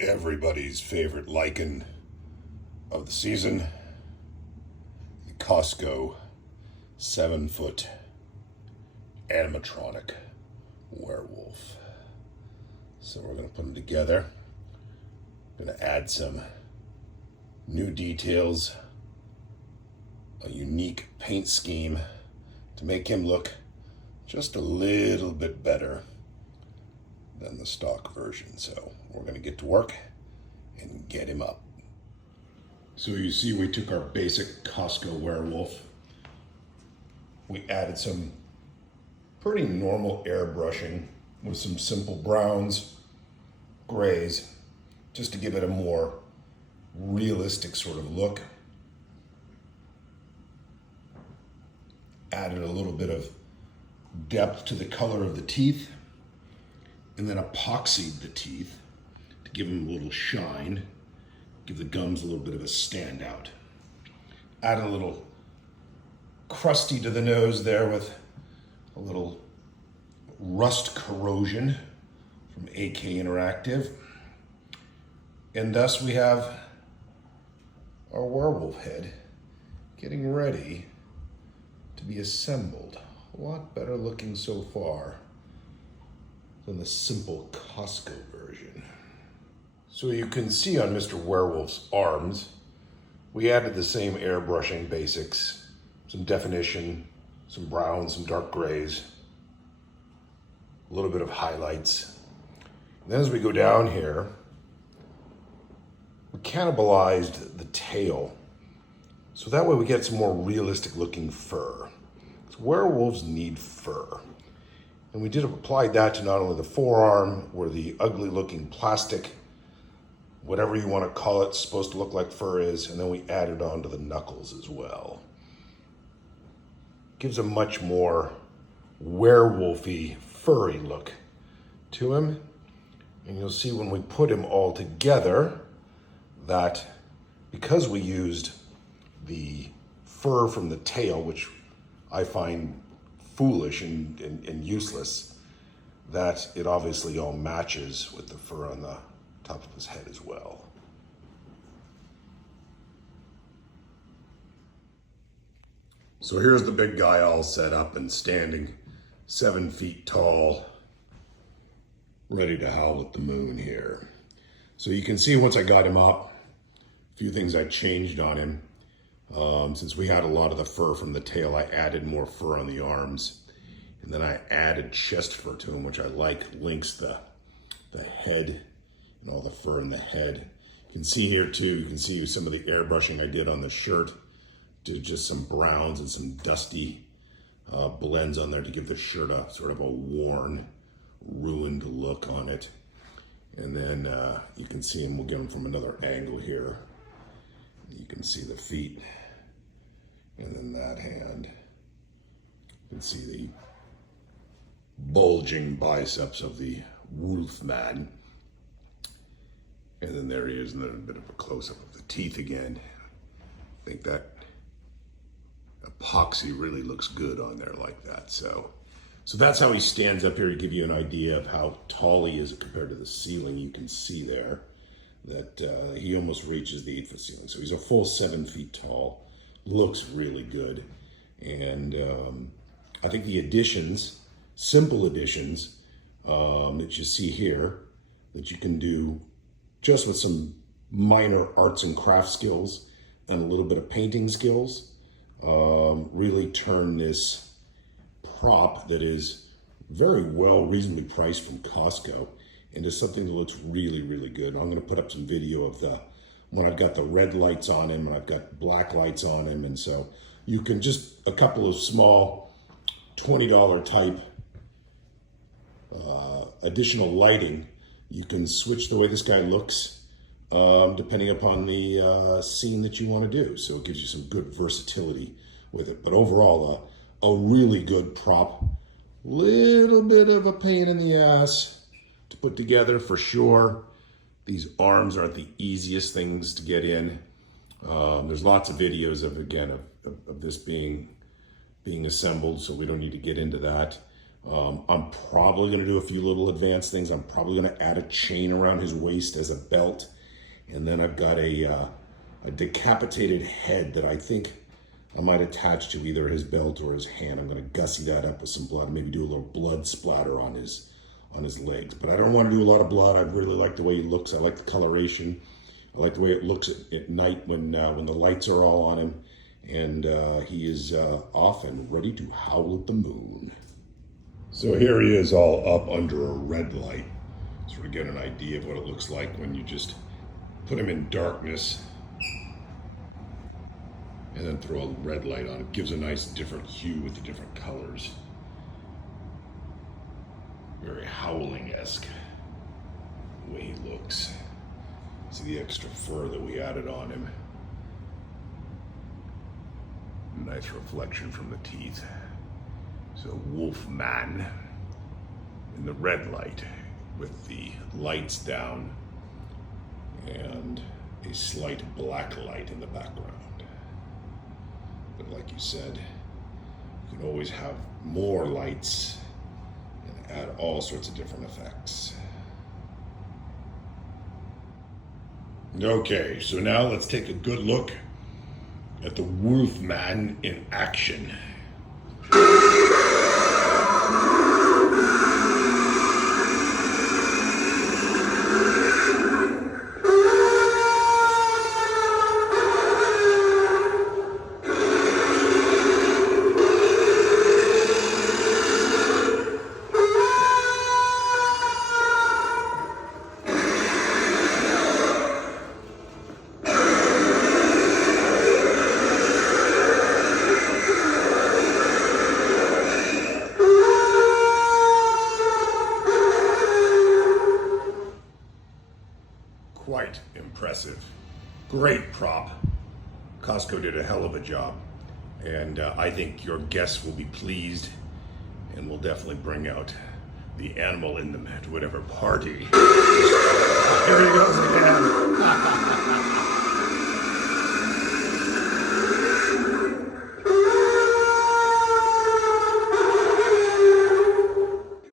Everybody's favorite lichen of the season, the Costco 7-foot animatronic werewolf. So we're going to put them together. Going to add some new details, a unique paint scheme to make him look just a little bit better than the stock version. So we're going to get to work and get him up. So you see we took our basic Costco werewolf. We added some pretty normal airbrushing with some simple browns, grays, just to give it a more realistic sort of look. Added a little bit of depth to the color of the teeth, and then epoxied the teeth to give them a little shine, give the gums a little bit of a standout. Add a little crusty to the nose there with a little rust corrosion from AK Interactive. And thus we have our werewolf head getting ready to be assembled. A lot better looking so far than the simple Costco version. So you can see on Mr. Werewolf's arms, we added the same airbrushing basics, some definition, some browns, some dark grays, a little bit of highlights. And then as we go down here, we cannibalized the tail. So that way we get some more realistic looking fur. Because werewolves need fur. And we did apply that to not only the forearm, where the ugly looking plastic, whatever you want to call it, supposed to look like fur is, and then we added on to the knuckles as well. Gives a much more werewolfy, furry look to him. And you'll see when we put him all together that because we used the fur from the tail, which I find foolish and useless, that it obviously all matches with the fur on the top of his head as well. So here's the big guy all set up and standing 7 feet tall, ready to howl at the moon here. So you can see once I got him up, a few things I changed on him. Since we had a lot of the fur from the tail, I added more fur on the arms. And then I added chest fur to him, which I like, links the head and all the fur in the head. You can see here too, you can see some of the airbrushing I did on the shirt. Did just some browns and some dusty blends on there to give the shirt a sort of a worn, ruined look on it. And then you can see him, we'll get him from another angle here. You can see the feet, and then that hand. You can see the bulging biceps of the wolf man. And then there he is, and then a bit of a close-up of the teeth again. I think that epoxy really looks good on there like that. So that's how he stands up here, to give you an idea of how tall he is compared to the ceiling. You can see there that he almost reaches the 8-foot ceiling. So he's a full 7 feet tall, looks really good. And I think the additions, simple additions that you see here, that you can do just with some minor arts and craft skills and a little bit of painting skills, really turn this prop that is very well reasonably priced from Costco into something that looks really, really good. I'm gonna put up some video of when I've got the red lights on him and I've got black lights on him. And so you can just, a couple of small $20 type additional lighting, you can switch the way this guy looks depending upon the scene that you wanna do. So it gives you some good versatility with it. But overall, a really good prop. Little bit of a pain in the ass to put together for sure. These arms aren't the easiest things to get in. There's lots of videos of this being assembled, so we don't need to get into that. I'm probably going to do a few little advanced things. I'm probably going to add a chain around his waist as a belt. And then I've got a decapitated head that I think I might attach to either his belt or his hand. I'm going to gussy that up with some blood and maybe do a little blood splatter on his legs. But I don't want to do a lot of blood. I really like the way he looks. I like the coloration. I like the way it looks at night when the lights are all on him. And he is off and ready to howl at the moon. So here he is all up under a red light. Sort of get an idea of what it looks like when you just put him in darkness and then throw a red light on. It gives a nice different hue with the different colors. Very howling-esque the way he looks. See the extra fur that we added on him. Nice reflection from the teeth. So wolf man in the red light with the lights down and a slight black light in the background. But like you said, you can always have more lights and add all sorts of different effects. Okay, so now let's take a good look at the wolf man in action. Quite impressive. Great prop. Costco did a hell of a job. And I think your guests will be pleased and will definitely bring out the animal in them to whatever party. Here he goes again.